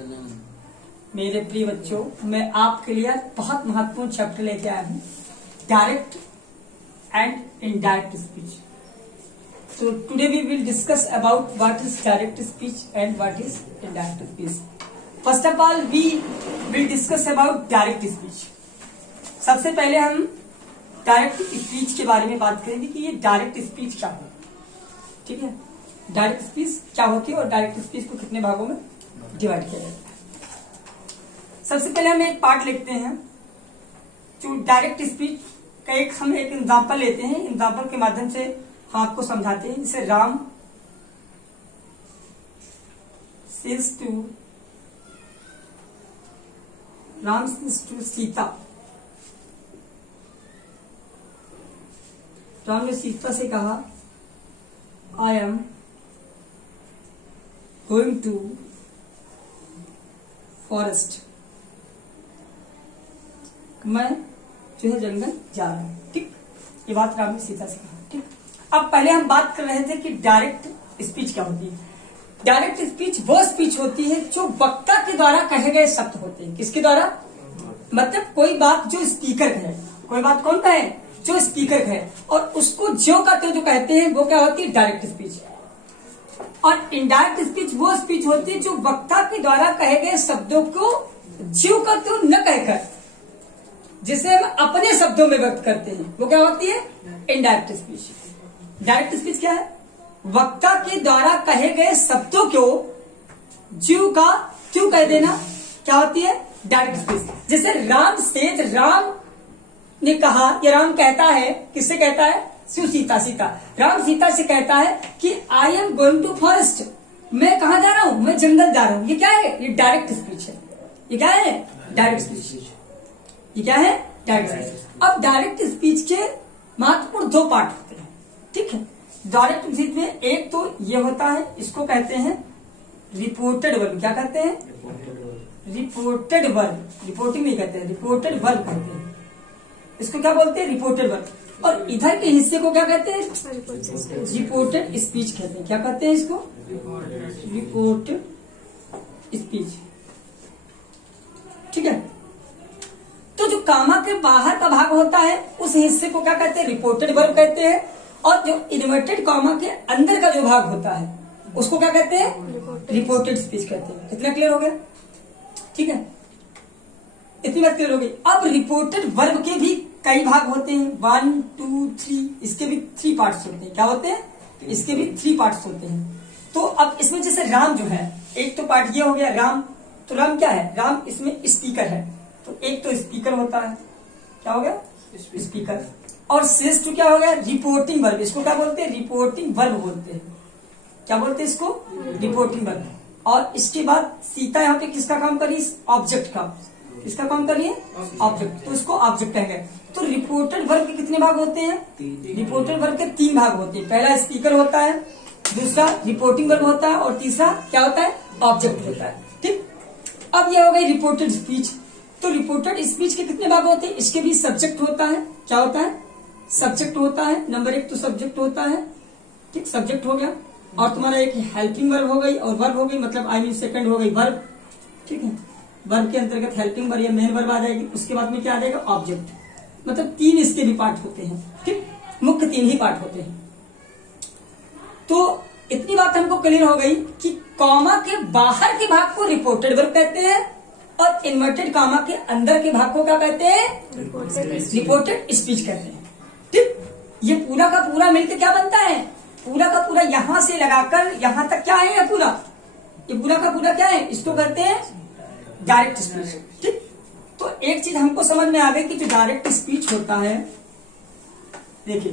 मेरे प्रिय बच्चों, मैं आपके लिए बहुत महत्वपूर्ण चैप्टर लेके आया हूँ, direct and indirect speech. So today we will discuss about what is direct speech and what is indirect speech. First of all, we will discuss about direct speech. सबसे पहले हम डायरेक्ट स्पीच के बारे में बात करेंगे कि ये डायरेक्ट स्पीच क्या है। ठीक है, डायरेक्ट स्पीच क्या होती है और डायरेक्ट स्पीच को कितने भागों में डिवाइड किया जाता है। सबसे पहले हम एक पार्ट लिखते हैं जो डायरेक्ट स्पीच का हम एक एग्जाम्पल लेते हैं। एग्जाम्पल के माध्यम से हम आपको समझाते हैं। जैसे राम सेज टू सीता। राम ने सीता से कहा, I am going to forest. मैं जो है जंगल जा रहा हूं। ठीक, ये बात राम ने सीता से कहा। ठीक, अब पहले हम बात कर रहे थे कि डायरेक्ट स्पीच क्या होती है। डायरेक्ट स्पीच वो स्पीच होती है जो वक्ता के द्वारा कहे गए शब्द होते हैं। किसके द्वारा? मतलब कोई बात जो स्पीकर कहे, कोई बात कौन कहे? जो स्पीकर कहे, और उसको जो कहते जो कहते हैं वो क्या होती है? Direct speech. और इनडायरेक्ट स्पीच वो स्पीच होती है जो वक्ता के द्वारा कहे गए शब्दों को जो कहते हो न कहकर जिसे हम अपने शब्दों में व्यक्त करते हैं वो क्या होती है? Indirect speech. डायरेक्ट स्पीच क्या है? वक्ता के द्वारा कहे गए शब्दों को ज्यू का क्यों कह देना, क्या होती है? Direct speech. जैसे राम ने कहा या राम कहता है, किससे कहता है? सीता। राम सीता से कहता है कि I am going to forest. मैं कहा जा रहा हूं? मैं जंगल जा रहा हूं। ये क्या है? ये डायरेक्ट स्पीच है। ये क्या है? Direct speech. ये क्या है? Direct speech. अब डायरेक्ट स्पीच के महत्वपूर्ण दो पार्ट होते हैं। ठीक है, डायरेक्ट स्पीच में एक तो ये होता है, इसको कहते हैं रिपोर्टेड वर्ब। क्या कहते हैं? Reported verb. रिपोर्टिंग नहीं कहते हैं, रिपोर्टेड वर्ब कहते हैं। इसको क्या बोलते हैं? Reported verb. और इधर के हिस्से को क्या कहते हैं? रिपोर्टेड स्पीच कहते हैं। क्या कहते हैं इसको? Reported speech. ठीक है, तो जो कामा के बाहर का भाग होता है उस हिस्से को क्या कहते हैं? रिपोर्टेड वर्ब कहते हैं। और जो इन्वर्टेड कामा के अंदर का जो भाग होता है उसको क्या कहते हैं? रिपोर्टेड स्पीच कहते हैं। इतना क्लियर हो गया? ठीक है, इतनी बात क्लियर हो गई। अब रिपोर्टेड वर्ब के भी कई भाग होते हैं, 1, 2, 3। इसके भी 3 पार्ट्स होते हैं। क्या होते हैं? इसके भी 3 पार्ट्स होते हैं। तो अब इसमें जैसे राम जो है, एक तो पार्ट ये हो गया राम। तो राम क्या है? राम इसमें स्पीकर है। तो एक तो स्पीकर होता है, क्या हो गया? स्पीकर। और शेष तो क्या हो गया? Reporting verb. इसको क्या बोलते हैं? रिपोर्टिंग वर्ब बोलते हैं। क्या बोलते हैं इसको? Reporting verb. और इसके बाद सीता यहाँ पे किसका काम करी? ऑब्जेक्ट का। किसका काम करिए? ऑब्जेक्ट। तो इसको ऑब्जेक्ट कहेंगे। तो रिपोर्टेड वर्ब के कितने भाग होते हैं? रिपोर्टेड वर्ब के 3 भाग होते हैं। पहला स्पीकर होता है, दूसरा रिपोर्टिंग वर्ब होता है, और तीसरा क्या होता है? ऑब्जेक्ट होता है। ठीक, अब यह हो गई रिपोर्टेड स्पीच। तो रिपोर्टेड स्पीच के कितने भाग होते हैं? इसके भी सब्जेक्ट होता है। क्या होता है? सब्जेक्ट होता है। नंबर 1 तो सब्जेक्ट होता है। ठीक, सब्जेक्ट हो गया। और तुम्हारा एक हेल्पिंग वर्ब हो गई और वर्ब हो गई, मतलब आई मीन सेकंड हो गई वर्ब। ठीक है, वर्ब के अंतर्गत हेल्पिंग वर्ब या मेन वर्ब आ जाएगी। उसके बाद में क्या आ जाएगा? ऑब्जेक्ट। मतलब 3 इसके भी पार्ट होते हैं। ठीक, मुख्य 3 ही पार्ट होते हैं। तो इतनी बात हमको क्लियर हो गई कि कॉमा के बाहर के भाग को रिपोर्टेड वर्ब कहते हैं और इन्वर्टेड कॉमा के अंदर के भाग को क्या कहते हैं? रिपोर्टेड स्पीच कहते हैं। ठीक, ये पूरा का पूरा मिलकर क्या बनता है? पूरा का पूरा यहां से लगाकर यहां तक क्या है? ये पूरा का पूरा क्या है? इसको कहते हैं डायरेक्ट स्पीच। ठीक, तो एक चीज हमको समझ में आ गई कि जो डायरेक्ट स्पीच होता है, देखिए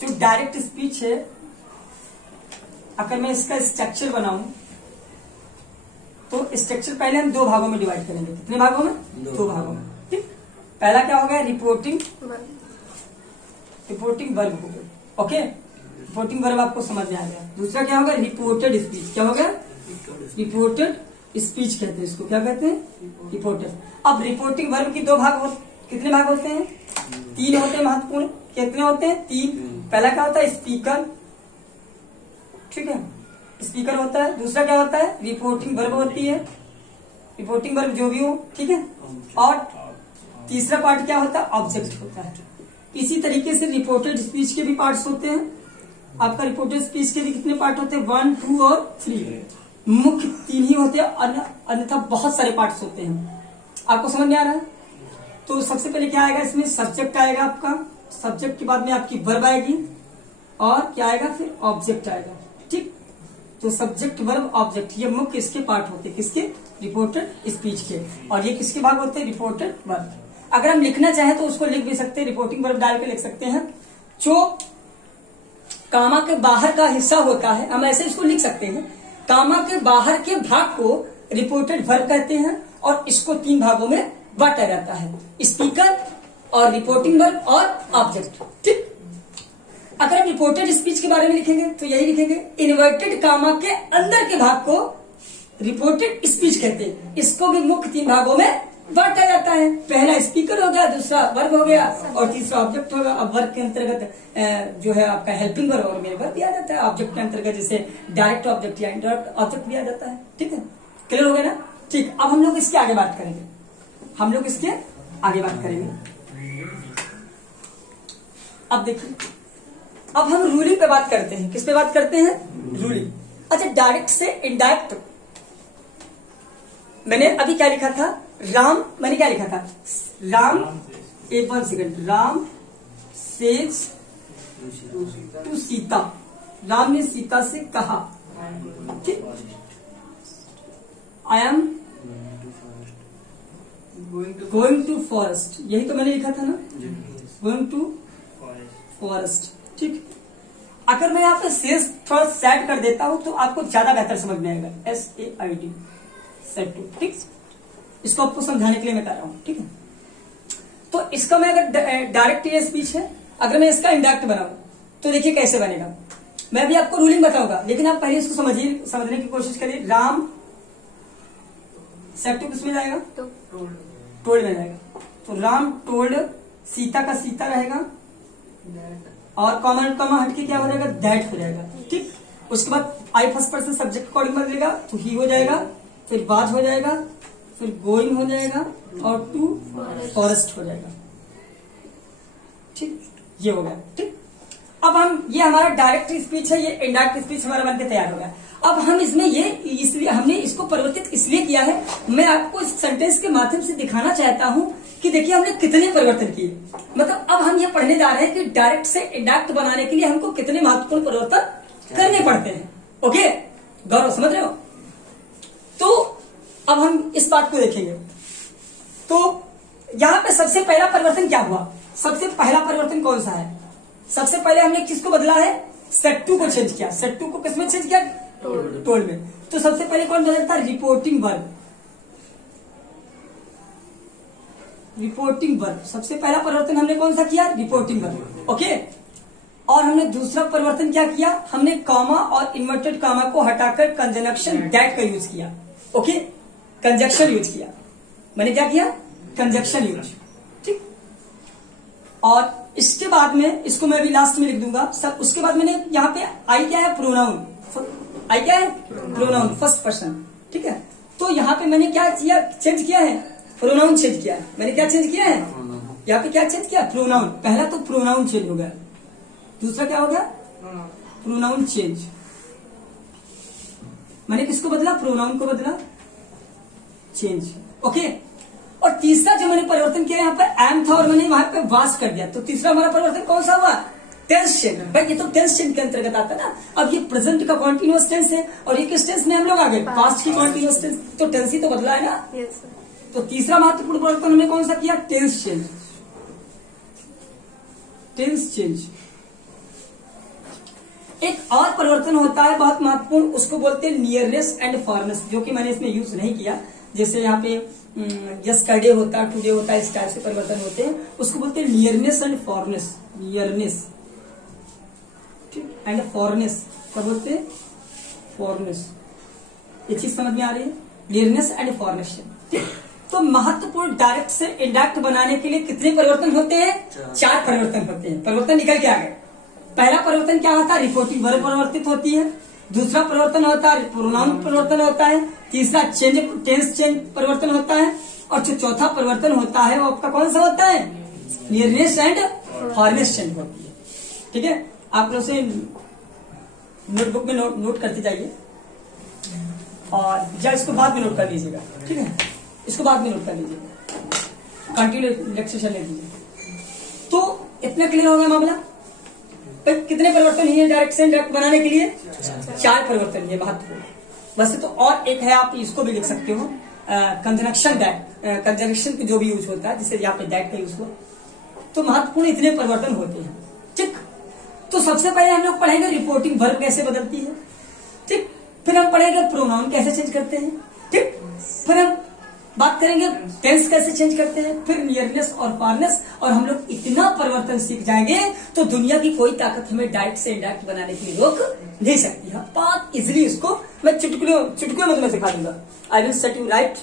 जो डायरेक्ट स्पीच है, अगर मैं इसका स्ट्रक्चर बनाऊं तो स्ट्रक्चर पहले हम 2 भागों में डिवाइड करेंगे। कितने भागों में? 2 भागों में। ठीक, पहला क्या हो गया? रिपोर्टिंग वर्ब हो गई। ओके, रिपोर्टिंग वर्ब आपको समझ में आ गया। दूसरा क्या होगा? Reported speech. क्या हो गया? रिपोर्टेड स्पीच कहते हैं इसको। क्या कहते हैं? रिपोर्टेड। अब रिपोर्टिंग वर्ब की 2 भाग कितने भाग होते हैं? 3 होते हैं महत्वपूर्ण। कितने होते हैं? 3। पहला क्या होता है? स्पीकर। ठीक है, स्पीकर होता है, दूसरा क्या होता है, रिपोर्टिंग वर्ब होती है, रिपोर्टिंग वर्ब जो भी हो, ठीक है, और तीसरा पार्ट क्या होता है, ऑब्जेक्ट होता है। इसी तरीके से रिपोर्टेड स्पीच के भी पार्ट्स होते हैं। आपका रिपोर्टेड स्पीच के भी कितने पार्ट होते हैं, 1, 2 और 3, मुख्य 3 ही होते हैं, अन्यथा बहुत सारे पार्ट्स होते हैं। आपको समझ में आ रहा है? तो सबसे पहले क्या आएगा इसमें, सब्जेक्ट आएगा आपका, सब्जेक्ट के बाद में आपकी वर्ब आएगी और क्या आएगा, फिर ऑब्जेक्ट आएगा, ठीक। तो सब्जेक्ट वर्ब ऑब्जेक्ट ये मुख्य इसके पार्ट होते हैं, किसके, रिपोर्टेड स्पीच के। और ये किसके भाग होते हैं, रिपोर्टेड वर्ब। अगर हम लिखना चाहें तो उसको लिख भी सकते हैं, रिपोर्टिंग वर्ब डाल के लिख सकते हैं। जो कामा के बाहर का हिस्सा होता है, हम ऐसे इसको लिख सकते हैं, कामा के बाहर के भाग को रिपोर्टेड वर्ब कहते हैं और इसको 3 भागों में बांटा जाता है, स्पीकर और रिपोर्टिंग वर्ब और ऑब्जेक्ट, ठीक। अगर हम रिपोर्टेड स्पीच के बारे में लिखेंगे तो यही लिखेंगे, इन्वर्टेड कामा के अंदर के भाग को रिपोर्टेड स्पीच कहते हैं। इसको भी मुख्य 3 भागों में बांटा जाता है। पहला स्पीकर हो गया, दूसरा वर्ब हो गया और तीसरा ऑब्जेक्ट होगा। अब वर्ब के अंतर्गत जो है आपका हेल्पिंग वर्ब और मेन वर्ब भी आ जाता है। ऑब्जेक्ट के अंतर्गत जैसे डायरेक्ट ऑब्जेक्ट या इनडायरेक्ट ऑब्जेक्ट भी आ जाता है, ठीक है। क्लियर हो गया ना? ठीक। अब हम लोग इसके आगे बात करेंगे, हम लोग इसके आगे बात करेंगे। अब देखिए, अब हम रूलिंग पे बात करते हैं। किस पे बात करते हैं, रूलिंग। अच्छा, डायरेक्ट से इनडायरेक्ट, मैंने अभी क्या लिखा था, राम, मैंने क्या लिखा था, Ram, 1 second, Ram says to Sita, Ram ने सीता से कहा, ठीक, I am going to forest, यही तो मैंने लिखा था ना, गोइंग टू फॉरेस्ट, ठीक। अगर मैं यहाँ पे सेज थोड़ा सेट कर देता हूं तो आपको ज्यादा बेहतर समझ में आएगा, SAID, सेट टू, ठीक। इसको आपको समझाने के लिए मैं कर रहा हूं, ठीक है। तो इसका मैं अगर डायरेक्ट ये स्पीच है, अगर मैं इसका इनडायरेक्ट बनाऊं तो देखिए कैसे बनेगा। मैं भी आपको रूलिंग बताऊंगा, लेकिन आप पहले इसको समझने की कोशिश करिए। राम सेट टू किसमें जाएगा, टोल्ड में जाएगा। तो राम टोल्ड, सीता का सीता रहेगा और कॉमन कॉमा हटके क्या हो जाएगा, दैट हो जाएगा, ठीक। उसके बाद आई फर्स्ट पर्सन सब्जेक्ट अकॉर्डिंग बदलेगा तो ही हो जाएगा, फिर वाज हो जाएगा, फिर गोइंग हो जाएगा और टू फॉरेस्ट हो जाएगा, ठीक। ये हो गया, ठीक। अब हम, ये हमारा डायरेक्ट स्पीच है, ये इनडायरेक्ट स्पीच हमारा बनकर तैयार हो गया। अब हम इसमें ये, इसलिए हमने इसको परिवर्तित इसलिए किया है, मैं आपको इस सेंटेंस के माध्यम से दिखाना चाहता हूं कि देखिए हमने कितने परिवर्तन किए। मतलब अब हम ये पढ़ने जा रहे हैं कि डायरेक्ट से इनडायरेक्ट बनाने के लिए हमको कितने महत्वपूर्ण परिवर्तन करने पड़ते हैं। ओके, गौरव, समझ रहे हो? तो अब हम इस बात को देखेंगे। तो यहां पे सबसे पहला परिवर्तन क्या हुआ, सबसे पहला परिवर्तन कौन सा है? सबसे पहले हमने किसको बदला है, सेट टू को चेंज किया। सेट टू को किसमें चेंज किया, टोल्ड में। तो सबसे पहले कौन बदला था, रिपोर्टिंग वर्ब, रिपोर्टिंग वर्ब। सबसे पहला परिवर्तन हमने कौन सा किया, रिपोर्टिंग वर्ब, ओके। और हमने दूसरा परिवर्तन क्या किया, हमने कॉमा और इन्वर्टेड कॉमा को हटाकर कंजंक्शन दैट का यूज किया, ओके। कंजक्शन यूज किया, मैंने क्या किया, कंजक्शन यूज, ठीक। और इसके बाद में, इसको मैं अभी लास्ट में लिख दूंगा सब। उसके बाद मैंने यहाँ पे आई क्या है, प्रोनाउन, आई क्या है, प्रोनाउन, फर्स्ट पर्सन, ठीक है। तो यहाँ पे मैंने क्या किया, चेंज किया है, प्रोनाउन चेंज किया है। मैंने क्या चेंज किया है, यहाँ पे क्या चेंज किया, प्रोनाउन। पहला तो प्रोनाउन चेंज हो गया, दूसरा क्या हो गया, प्रोनाउन चेंज। मैंने किसको बदला, प्रोनाउन को बदला, चेंज, ओके। और तीसरा जो मैंने परिवर्तन किया, यहाँ पर एम था और मैंने वहां पे वास कर दिया। तो तीसरा हमारा परिवर्तन कौन सा हुआ, टेंस चेंज। भाई ये तो टेंस चेंज के अंतर्गत आता है ना। अब ये प्रेजेंट का कॉन्टिन्यूअस टेंस है और ये किस टेंस में हम लोग आ गए, पास्ट की कॉन्टिन्यूअस टेंस। तो टेंस ही तो बदला है ना। Yes, sir. तो तीसरा महत्वपूर्ण परिवर्तन हमने कौन सा किया, टेंस चेंज, टेंस चेंज। एक और परिवर्तन होता है बहुत महत्वपूर्ण, उसको बोलते हैं नियरनेस एंड फारनेस, जो कि मैंने इसमें यूज नहीं किया। जैसे यहाँ पे यस्टरडे होता है, टुडे होता है, इस टाइप से परिवर्तन होते हैं, उसको बोलते हैं नियरनेस एंड फॉरनेस, नियरनेस, ठीक, एंड फॉरनेस। क्या बोलते हैं, फॉरनेस। ये चीज समझ में आ रही है, नियरनेस एंड फॉरनेस, ठीक। तो महत्वपूर्ण डायरेक्ट से इनडायरेक्ट बनाने के लिए कितने परिवर्तन होते हैं, 4 परिवर्तन होते हैं। परिवर्तन निकल के आ गए। पहला परिवर्तन क्या होता है, रिपोर्टिंग वर्ब परिवर्तित होती है। दूसरा परिवर्तन होता है प्रोनाउन परिवर्तन होता है, तीसरा टेंस चेंज परिवर्तन होता है, और जो चौथा परिवर्तन होता है वो आपका कौन सा होता है? नियरनेस एंड फारनेस चेंज होती है। ठीक है, आप लोग से नोटबुक में नोट करते जाइए और या इसको बाद में नोट कर लीजिएगा। ठीक है, इसको बाद में नोट कर लीजिएगा, कंटिन्यू लेक्चर ले लीजिए। तो इतना क्लियर हो गया मामला। भाई कितने परिवर्तन है डायरेक्ट से इनडायरेक्ट बनाने के लिए? 4 परिवर्तन है महत्वपूर्ण। वैसे तो और एक है, आप इसको भी लिख सकते हो, कंजंक्शन दैट, कंजंक्शन जो भी यूज होता है, जिससे यहाँ पे दैट का यूज हुआ। तो महत्वपूर्ण इतने परिवर्तन होते हैं। ठीक, तो सबसे पहले हम लोग पढ़ेंगे रिपोर्टिंग वर्ब कैसे बदलती है। ठीक, फिर हम पढ़ेंगे प्रोनाउन कैसे चेंज करते हैं। ठीक, फिर हम बात करेंगे टेंस कैसे चेंज करते हैं, फिर नियरनेस और फारनेस, और हम लोग इतना परिवर्तन सीख जाएंगे तो दुनिया की कोई ताकत हमें डायरेक्ट से इनडायरेक्ट बनाने के लिए रोक नहीं सकती है। बहुत इजिली इसको मैं चुटकियों में तुम्हें सिखा दूंगा। I will set you right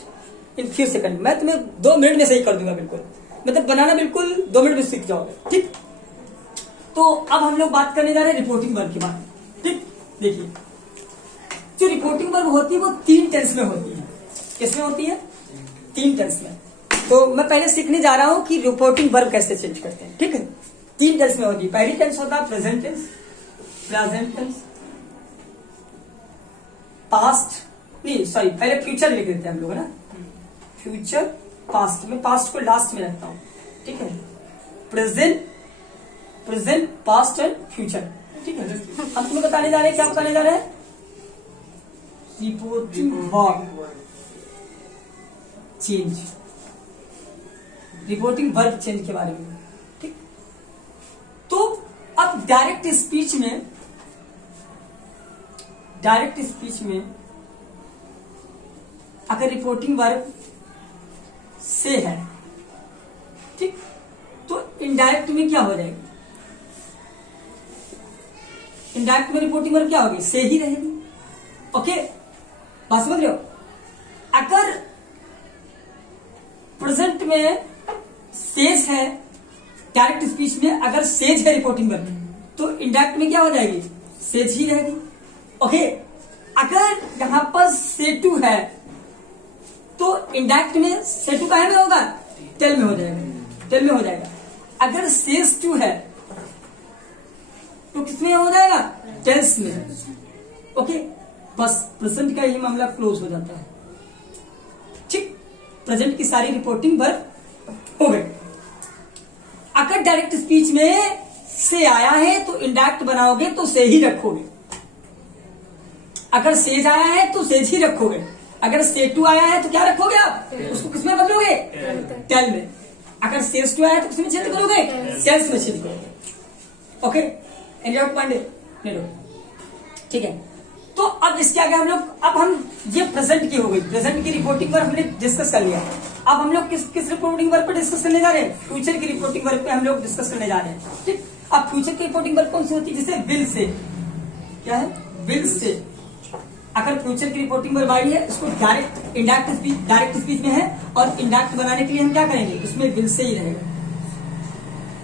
in few second. मैं तुम्हें 2 मिनट में सही कर दूंगा, बिल्कुल मतलब बनाना बिल्कुल 2 मिनट में सीख जाओगे। ठीक, तो अब हम लोग बात करने जा रहे हैं रिपोर्टिंग वर्ब की बात। ठीक, देखिए जो रिपोर्टिंग वर्ब होती है वो 3 टेंस में होती है। किसमें होती है? 3 टेंस में। तो मैं पहले सीखने जा रहा हूं कि रिपोर्टिंग वर्ब कैसे चेंज करते हैं। ठीक है, 3 टेंस में होती है। पहली टेंस होता है प्रेजेंट टेंस, पास्ट नहीं सॉरी पहले फ्यूचर लिख देते हैं हम लोग, है ना, फ्यूचर पास्ट में, पास्ट को लास्ट में रखता हूं। ठीक है, प्रेजेंट पास्ट एंड फ्यूचर। ठीक है, हम तुम्हें बताने जा रहे हैं, क्या बताने जा रहे हैं? Reporting verb change, reporting verb change के बारे में। ठीक, तो अब डायरेक्ट स्पीच में अगर रिपोर्टिंग वर्ब से है, ठीक, तो इनडायरेक्ट में क्या हो जाएगी? इनडायरेक्ट में रिपोर्टिंग वर्ब क्या होगी? से ही रहेगी। ओके, बात समझ रहे हो? अगर प्रेजेंट में सेज है, डायरेक्ट स्पीच में अगर सेज है रिपोर्टिंग वर्ब, तो इनडायरेक्ट में क्या हो जाएगी? सेज ही रहेगी। ओके, अगर यहां पर से टू है तो इनडायरेक्ट में से टू काहे में होगा? टेल में हो जाएगा, टेल में हो जाएगा। अगर सेज टू है तो किसमें हो जाएगा? टेल्स में। ओके, बस प्रेजेंट का ही मामला क्लोज हो जाता है। ठीक, प्रेजेंट की सारी रिपोर्टिंग वर्ब हो गई। अगर डायरेक्ट स्पीच में से आया है तो इनडायरेक्ट बनाओगे तो से ही रखोगे। अगर सेज आया है तो सेज ही रखोगे। अगर से टू आया है तो क्या रखोगे आप? उसको किसमें बदलोगे? टेल में। अगर सेज टू आया है तो किसमें चेंज करोगे? टेल्स में चेंज करोगे। Okay, any doubt Pandey? ठीक है, तो अब इसके आगे हम लोग, अब हम ये प्रेजेंट की हो गई, प्रेजेंट की रिपोर्टिंग वर्ब हमने डिस्कस कर लिया। अब हम लोग किस रिपोर्टिंग वर्ब पर डिस्कस करने जा रहे हैं? फ्यूचर की रिपोर्टिंग वर्ब पे हम लोग डिस्कस करने जा रहे हैं। ठीक, अब फ्यूचर की रिपोर्टिंग वर्ब कौन सी होती है? जैसे विल से, क्या है? Will say. अगर फ्यूचर की रिपोर्टिंग वर्ब आई है, इसको डायरेक्ट डायरेक्ट स्पीच में है और इनडायरेक्ट बनाने के लिए हम क्या करेंगे? उसमें विल से ही रहेगा,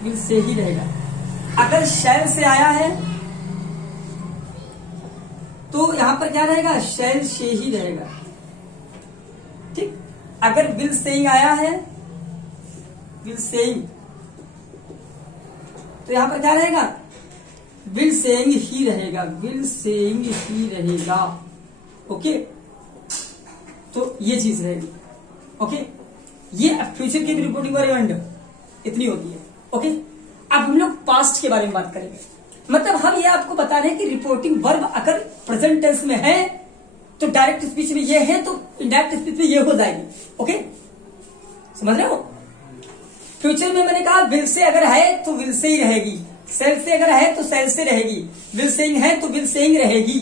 विल से ही रहेगा। अगर शैल से आया है तो यहां पर क्या रहेगा? शैल से ही रहेगा। ठीक, अगर विल सेइंग आया है, विल सेइंग, तो यहां पर क्या रहेगा? विल सेइंग ही रहेगा, विल सेइंग ही रहेगा। ओके, तो ये चीज रहेगी। ओके, ये फ्यूचर की रिपोर्टिंग वर्ब इतनी होती है। ओके, अब हम लोग पास्ट के बारे में बात करेंगे। मतलब हम ये आपको बता रहे हैं कि रिपोर्टिंग वर्ब अगर प्रेजेंट टेंस में है तो डायरेक्ट स्पीच में ये है, तो इनडायरेक्ट स्पीच में ये हो जाएगी। ओके, समझ रहे हो? फ्यूचर में मैंने कहा विल से अगर है तो विल से ही रहेगी, सेल से अगर है तो सेल से रहेगी, विल सेइंग है तो विल सेइंग रहेगी।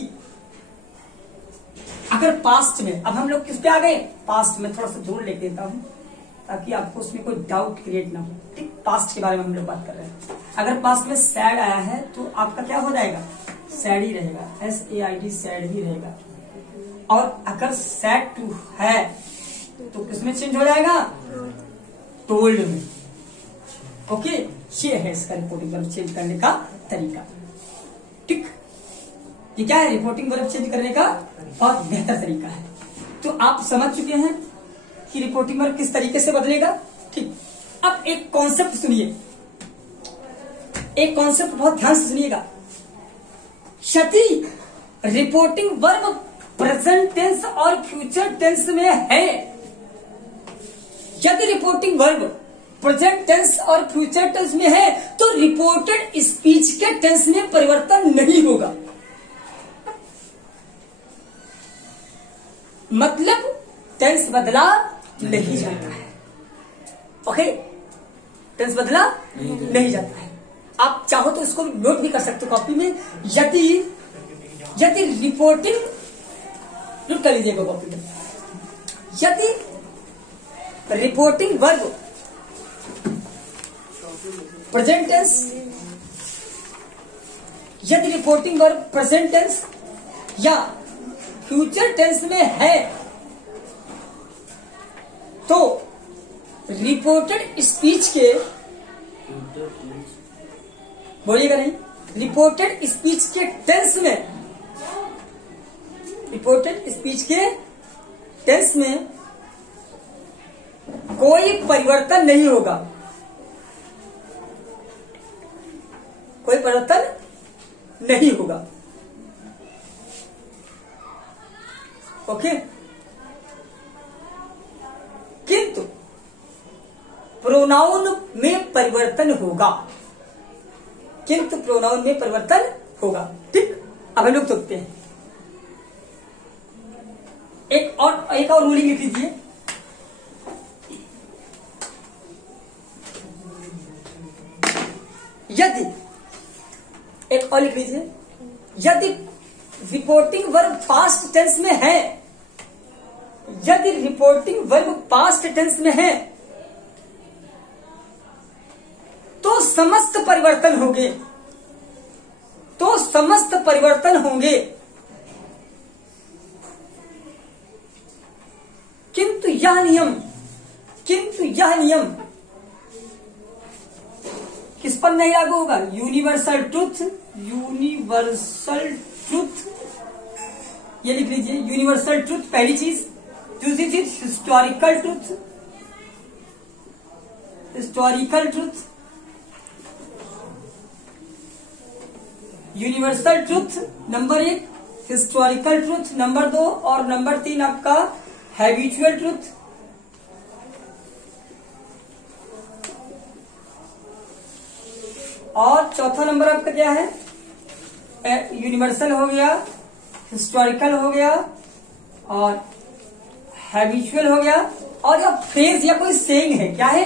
अगर पास्ट में, अब हम लोग किस पे आ गए? पास्ट में। थोड़ा सा दूर लिख देता हूं ताकि आपको उसमें कोई डाउट क्रिएट ना हो। ठीक, पास्ट के बारे में हम लोग बात कर रहे हैं। अगर पास्ट में सैड आया है तो आपका क्या हो जाएगा? सैड ही रहेगा, SAID, सैड ही रहेगा। और अगर सैड टू है तो किसमें चेंज हो जाएगा? टोल्ड में। ओके, ये है इसका रिपोर्टिंग वर्ब चेंज करने का तरीका। ठीक, ये क्या है, रिपोर्टिंग वर्ब चेंज करने का बहुत बेहतर तरीका है। तो आप समझ चुके हैं कि रिपोर्टिंग वर्ब किस तरीके से बदलेगा। ठीक, अब एक कॉन्सेप्ट सुनिए, एक कॉन्सेप्ट बहुत ध्यान से सुनिएगा। यदि रिपोर्टिंग वर्ब प्रेजेंट टेंस और फ्यूचर टेंस में है, यदि रिपोर्टिंग वर्ब प्रेजेंट टेंस और फ्यूचर टेंस में है तो रिपोर्टेड स्पीच के टेंस में परिवर्तन नहीं होगा। मतलब टेंस बदला नहीं जाता है। ओके, टेंस बदला नहीं जाता है। आप चाहो तो इसको नोट भी कर सकते हो कॉपी में। यदि रिपोर्टिंग, नोट कर लीजिएगा कॉपी में, यदि रिपोर्टिंग वर्ब प्रेजेंट टेंस, यदि रिपोर्टिंग वर्ब प्रेजेंट टेंस या फ्यूचर टेंस में है तो रिपोर्टेड स्पीच के, बोलिएगा नहीं, रिपोर्टेड स्पीच के टेंस में, रिपोर्टेड स्पीच के टेंस में कोई परिवर्तन नहीं होगा, कोई परिवर्तन नहीं होगा। ओके, किंतु प्रोनाउन में परिवर्तन होगा, किंतु प्रोनाउन में परिवर्तन होगा। ठीक, अब हम लोग देखते हैं एक और रूलिंग लिख लीजिए। यदि, एक और लिख लीजिए, यदि रिपोर्टिंग वर्ब पास्ट टेंस में है, यदि रिपोर्टिंग वर्ब पास्ट टेंस में है तो समस्त परिवर्तन होंगे, तो समस्त परिवर्तन होंगे। किंतु यह नियम, किंतु यह नियम किस पर नहीं लागू होगा, यूनिवर्सल ट्रूथ, यूनिवर्सल ट्रूथ, ये लिख लीजिए, यूनिवर्सल ट्रूथ पहली चीज। दूसरी चीज historical truth, historical truth, universal truth number 1, historical truth number 2 और नंबर 3 आपका हैबिचुअल ट्रूथ। और चौथा नंबर आपका क्या है, यूनिवर्सल हो गया, हिस्टोरिकल हो गया और हैबिचुअल हो गया। और जो फ्रेज या कोई सेइंग है, क्या है,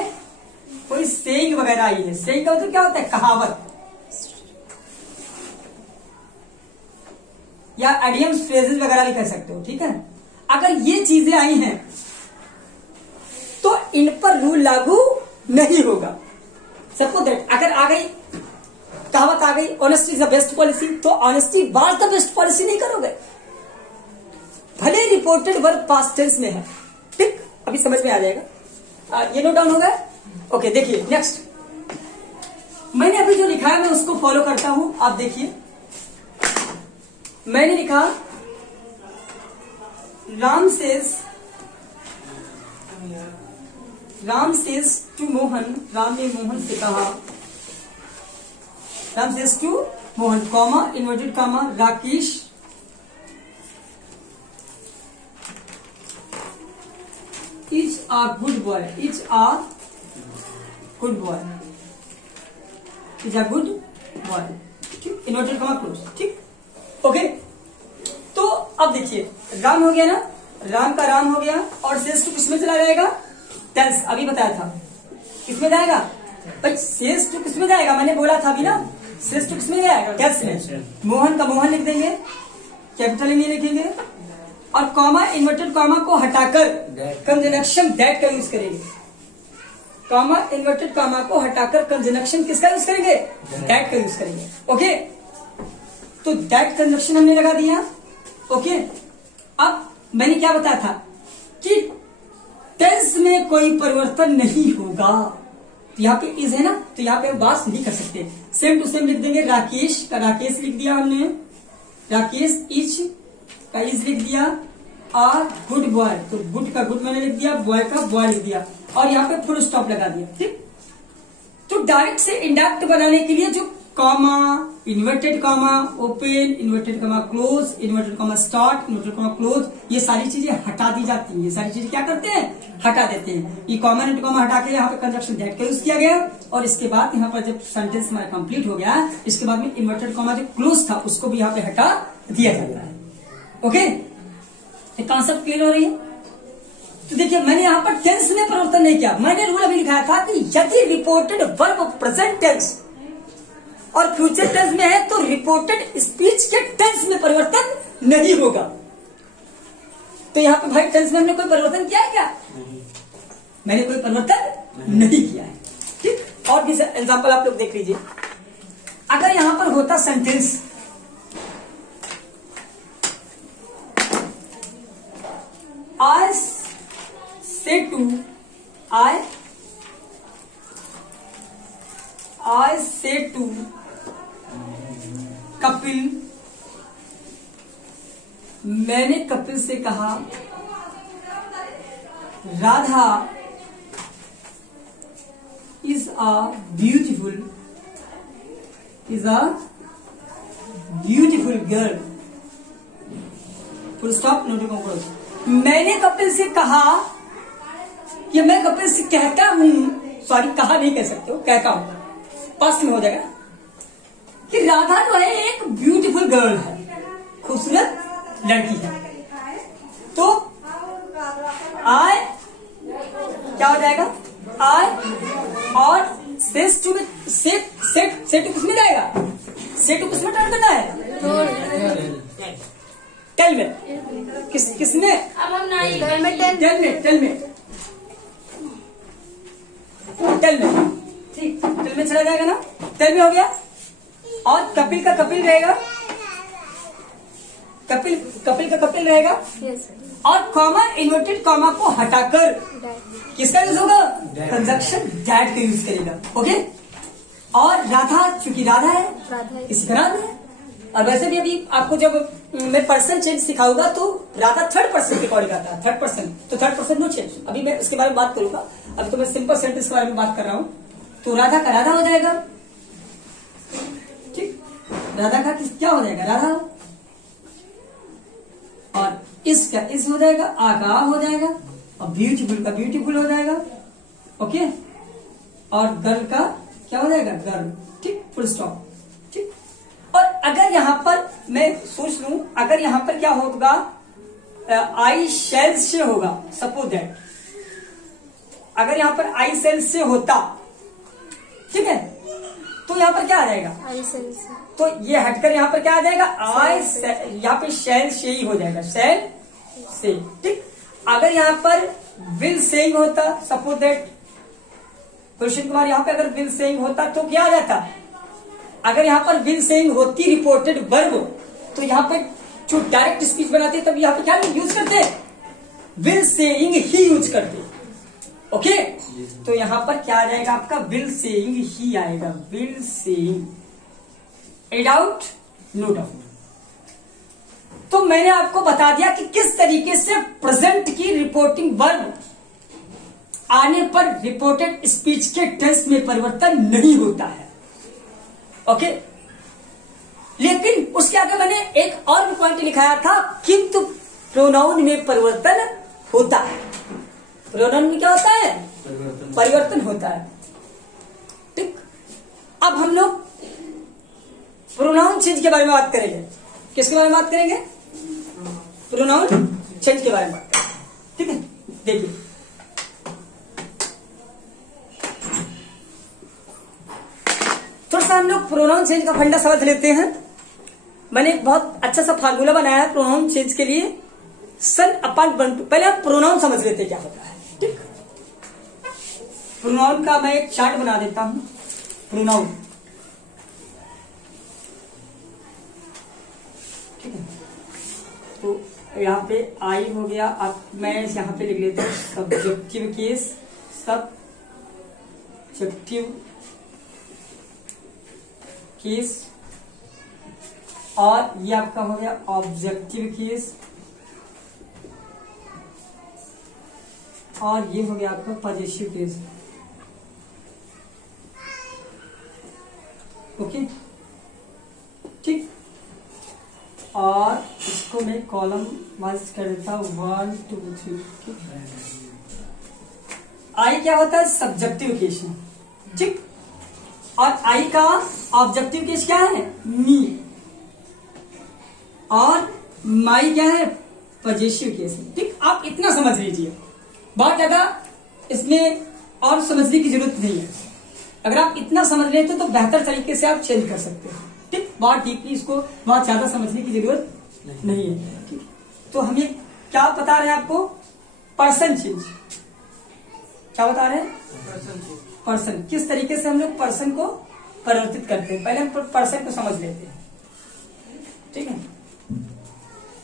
कोई सेइंग वगैरह आई है। सेइंग का मतलब क्या होता है, कहावत या एडियम्स, फ्रेजेस वगैरह भी कह सकते हो। ठीक है, अगर ये चीजें आई हैं तो इन पर रूल लागू नहीं होगा। सबको दैट अगर आ गई, कहावत आ गई, honesty is the best policy, तो honesty was the best policy नहीं करोगे, भले रिपोर्टेड वर्ब पास्ट टेंस में है। ठीक, अभी समझ में आ जाएगा। ये नोट डाउन हो गया। ओके, देखिए नेक्स्ट, मैंने अभी जो लिखा है मैं उसको फॉलो करता हूं। आप देखिए, मैंने लिखा राम सेज टू मोहन, राम ने मोहन से कहा, Ram says to Mohan, comma inverted comma, Rakesh is a good boy, is a good boy, is a good boy. ठीक, इन्वर्टेड कॉमा क्लोज। ठीक, ओके। तो अब देखिए, राम हो गया ना, राम का राम हो गया और सेज टू किसमें चला जाएगा, टेंस। अभी बताया था किसमें जाएगा भाई, सेज टू किसमें जाएगा, मैंने बोला था अभी ना, सेज टू किसमें जाएगा, टेंस में। मोहन का मोहन लिख देंगे, कैपिटल में लिखेंगे और कॉमा इन्वर्टेड कॉमा को हटाकर कंजंक्शन दैट का यूज करेंगे। कॉमा इन्वर्टेड कॉमा को हटाकर कंजंक्शन किसका यूज करेंगे, दैट का यूज करेंगे। ओके, तो दैट कंजंक्शन हमने लगा दिया। ओके, अब मैंने क्या बताया था कि टेंस में कोई परिवर्तन नहीं होगा। तो यहाँ पे इज है ना, तो यहाँ पे हम बात नहीं कर सकते। सेम टू सेम लिख देंगे, राकेश का राकेश लिख दिया हमने, राकेश इज का इज लिख दिया, और गुड बॉय, तो गुड का गुड मैंने लिख दिया, बॉय का बॉय लिख दिया, और यहाँ पे फुल स्टॉप लगा दिया। ठीक, तो डायरेक्ट से इंडायरेक्ट बनाने के लिए जो comma, inverted comma open, inverted comma close, inverted comma start, inverted comma close, ये सारी चीजें हटा दी जाती हैं। ये सारी चीजें क्या करते हैं, हटा देते हैं। ये कॉमा इन्वर्टेड कॉमा हटा के यहाँ पे कंजक्शन दैट का यूज किया गया, और इसके बाद यहाँ पर जब सेंटेंस हमारा कंप्लीट हो गया, इसके बाद में इन्वर्टेड कॉमा जो क्लोज था उसको भी यहाँ पे हटा दिया जाता है। ओके, ये कॉन्सेप्ट क्लियर हो रही है। तो देखिए मैंने यहाँ पर टेंस में परिवर्तन नहीं किया, मैंने रूल अभी लिखाया था कि यदि रिपोर्टेड वर्ब प्रेजेंट टेंस और फ्यूचर टेंस में है तो रिपोर्टेड स्पीच के टेंस में परिवर्तन नहीं होगा। तो यहाँ पे भाई टेंस में हमने कोई परिवर्तन किया है क्या? मैंने कोई परिवर्तन नहीं किया है। ठीक, और भी एग्जाम्पल आप लोग देख लीजिए। अगर यहां पर होता sentence I say to I say to Kapil, मैंने कपिल से कहा Radha is a beautiful girl, full stop, note करो। मैंने कपिल से कहा, कि मैं कपिल से कहता हूं, सॉरी कहा नहीं कह सकते हो, कहता हूं, पास्ट में हो जाएगा, कि राधा जो है एक ब्यूटीफुल गर्ल है, खूबसूरत लड़की है। तो आई क्या हो जाएगा, आई, और सेस टू किस में जाएगा, से टू किस में टर्न करना है, टेल में, किसने, अब हम नहीं टेल में, ठीक, टेल में चला जाएगा ना, टेल में हो गया। और कपिल का कपिल रहेगा, कपिल का कपिल रहेगा, और कॉमा इन्वर्टेड कॉमा को हटाकर किसका यूज होगा, कंजक्शन दैट का यूज करेगा। ओके, और राधा, चूंकि राधा है इसी तरह है। और वैसे भी अभी आपको जब मैं पर्सन चेंज सिखाऊंगा तो राधा थर्ड पर्सन के अकॉर्डिंग आता है, थर्ड पर्सन, तो थर्ड पर्सन नो चेंज, अभी मैं उसके बारे में बात करूंगा। अभी तो मैं सिंपल सेंटेंस के बारे में बात कर रहा हूं। तो राधा का राधा हो जाएगा, ठीक, राधा का क्या हो जाएगा, राधा, और इसका इस हो जाएगा, आ का आ हो जाएगा, और ब्यूटीफुल का ब्यूटीफुल हो जाएगा। ओके, और गर्ल का क्या हो जाएगा, गर्ल, ठीक, फुल स्टॉप। ठीक, और अगर यहां पर मैं सोच लूं, अगर यहां पर क्या होगा, आई शेल से होगा, सपोज दैट, अगर यहां पर आई सेल से होता, ठीक है, तो यहां पर क्या आ जाएगा, आई सेल से, तो ये हटकर यहां पर क्या आ जाएगा, आई, यहां पे शेल से ही हो जाएगा, शेल से। ठीक, अगर यहां पर विल सेइंग होता, सपोज दैट गुलशन कुमार, यहां पे अगर विल सेइंग होता तो क्या आ जाता, अगर यहां पर विल सेइंग होती रिपोर्टेड वर्ब, तो यहां पे जो डायरेक्ट स्पीच बनाते तब यहां पे क्या यूज करते, विल सेइंग ही यूज करते। ओके, तो यहां पर क्या आ जाएगा आपका, विल सेइंग ही आएगा, will saying, a doubt, no doubt. तो मैंने आपको बता दिया कि किस तरीके से प्रेजेंट की रिपोर्टिंग वर्ब आने पर रिपोर्टेड स्पीच के टेंस में परिवर्तन नहीं होता है। ओके, लेकिन उसके आगे मैंने एक और भी पॉइंट लिखाया था, किंतु प्रोनाउन में परिवर्तन होता है। प्रोनाउन में क्या होता है, परिवर्तन होता है। ठीक, अब हम लोग प्रोनाउन चेंज के बारे में बात करेंगे। किसके बारे में बात करेंगे, प्रोनाउन चेंज के बारे में बात करेंगे। ठीक है, देखिए थोड़ा सा हम लोग प्रोनाउन चेंज का फंडा समझ लेते हैं। मैंने एक बहुत अच्छा सा फार्मूला बनाया है प्रोनाउन चेंज के लिए, सन अपॉन 1/2। पहले हम प्रोनाउन समझ लेते हैं क्या होता है। ठीक, प्रोनाउन का मैं एक चार्ट बना देता हूं। प्रोनाउन, ठीक है, तो यहाँ पे आई हो गया। अब मैं यहाँ पे लिख लेता हूँ सब्जेक्टिव केस, सब्जेक्टिव केस, और ये आपका हो गया ऑब्जेक्टिव केस, और ये हो गया आपका पॉजिटिव केस। ओके, ठीक। और इसको मैं कॉलम वाइज कर देता हूं 1 2 3। आई क्या होता है? सब्जेक्टिव केस, ठीक। और आई का ऑब्जेक्टिव केस क्या है? मी। और माई क्या है? पॉजिटिव केस, ठीक। आप इतना समझ लीजिए, बहुत ज्यादा इसमें और समझने की जरूरत नहीं है। अगर आप इतना समझ लेते तो बेहतर तरीके से आप चेंज कर सकते हैं, ठीक। बहुत डीपली इसको बहुत ज्यादा समझने की जरूरत नहीं है, ठीक। तो हमें क्या बता रहे हैं आपको? Person change. क्या बता रहे हैं? पर्सन। किस तरीके से हम लोग पर्सन को परिवर्तित करते हैं, पहले हम पर्सन को समझ लेते हैं, ठीक है।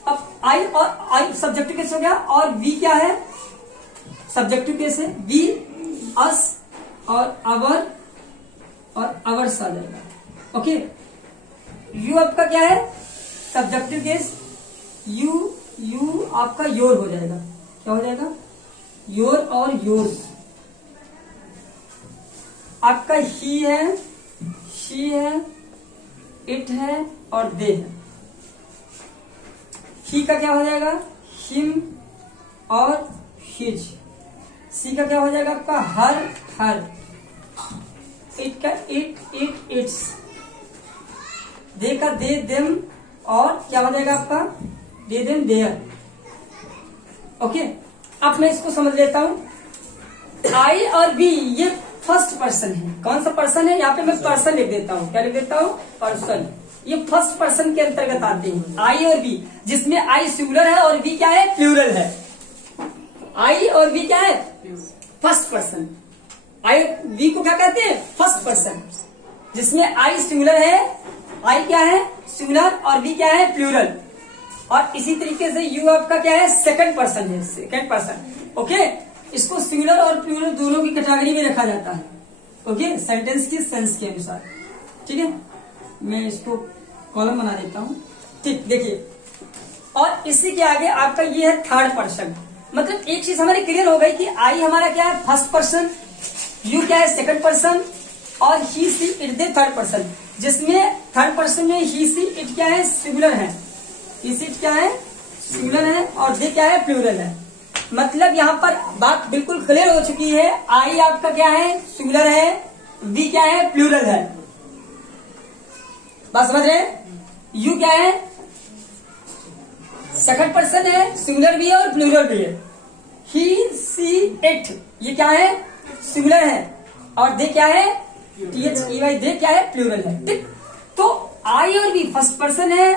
अब आई और आई सब्जेक्टिव केस हो गया, और वी क्या है? सब्जेक्टिव केस है। वी, अस और अवर और अवर्स आ जाएगा। ओके, यू आपका क्या है? Subjective case. यू आपका योर हो जाएगा। क्या हो जाएगा? योर और योर्स। आपका ही है, शी है, इट है और दे है। ही का क्या हो जाएगा? हिम और हिज। सी का क्या हो जाएगा आपका? हर। इट का इट्स। दे का दे, देम, और क्या हो जाएगा आपका? दे, देम, देयर। ओके, अब मैं इसको समझ लेता हूं। आई और बी ये फर्स्ट पर्सन है। कौन सा पर्सन है? यहाँ पे मैं पर्सन लिख देता हूँ। क्या लिख देता हूँ? पर्सन। ये फर्स्ट पर्सन के अंतर्गत आते हैं, आई और बी, जिसमें आई सिंगुलर है और बी क्या है? प्लूरल है। आई और बी क्या है? First person. आई बी को क्या कहते हैं? फर्स्ट पर्सन, जिसमें आई सिंगुलर है, आई क्या है? सिंगुलर, और बी क्या है? प्लूरल। और इसी तरीके से यू आपका क्या है? सेकंड पर्सन है, सेकंड पर्सन। ओके, इसको सिंगुलर और प्लूरल दोनों की कैटेगरी में रखा जाता है। ओके, सेंटेंस की सेंस के अनुसार, ठीक है। मैं इसको कॉलम बना देता हूं, ठीक। देखिए, और इसी के आगे आपका ये है थर्ड पर्सन। मतलब एक चीज हमारी क्लियर हो गई कि आई हमारा क्या है? फर्स्ट पर्सन, यू क्या है? सेकंड पर्सन, और he she it they third person, जिसमें थर्ड पर्सन में ही सी इट क्या है? सिंगुलर है। ही सी इट क्या है? सिंगुलर है, और दे क्या है? प्लूरल है। मतलब यहाँ पर बात बिल्कुल क्लियर हो चुकी है। आई आपका क्या है? सिंगुलर है, वी क्या है? प्लूरल है। बात समझ रहे हैं? यू क्या है? सेकंड पर्सन है, सिंगुलर भी है और प्लूरल भी है। ही सी इट ये क्या है? सिंगुलर है, और दे क्या है? THEY, दे क्या है? प्लूरल है, ठीक। तो आई और बी फर्स्ट पर्सन है,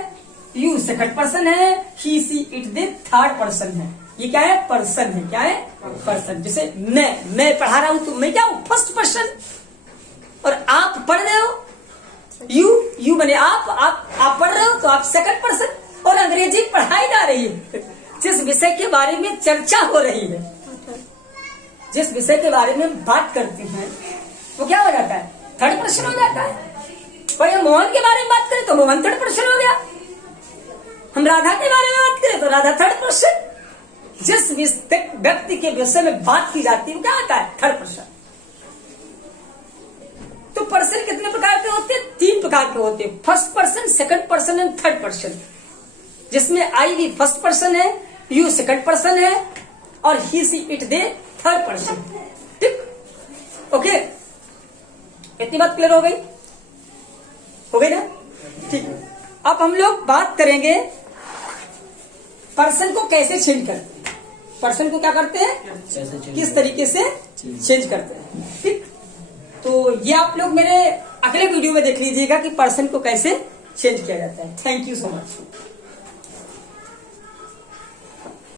यू सेकंड पर्सन है, he she it they third person है। ये क्या है? पर्सन है। क्या है? पर्सन। जैसे मैं पढ़ा रहा हूं तो मैं क्या हूं? फर्स्ट पर्सन, और आप पढ़ रहे हो, यू बने आप पढ़ रहे हो तो आप सेकंड पर्सन, और अंग्रेजी पढ़ाई जा रही है। जिस विषय के बारे में चर्चा हो रही है, जिस विषय के बारे में बात करते हैं, वो क्या हो जाता है? थर्ड पर्सन हो जाता है। भाई हम मोहन के बारे में बात करें तो मोहन थर्ड पर्सन हो गया, हम राधा के बारे में बात करें तो राधा थर्ड पर्सन। जिस व्यक्ति के विषय में बात की जाती है वो क्या आता है? Third person. तो पर्सन कितने प्रकार के होते हैं? 3 प्रकार के होते हैं, first person, second person and third person, जिसमें आई भी फर्स्ट पर्सन है, यू सेकंड पर्सन है, और he she it they third person, ठीक। ओके, इतनी बात क्लियर हो गई ना? ठीक। अब हम लोग बात करेंगे पर्सन को कैसे चेंज करते हैं। पर्सन को क्या करते हैं? किस तरीके से चेंज करते हैं, ठीक। तो ये आप लोग मेरे अगले वीडियो में देख लीजिएगा कि पर्सन को कैसे चेंज किया जाता है। Thank you so much.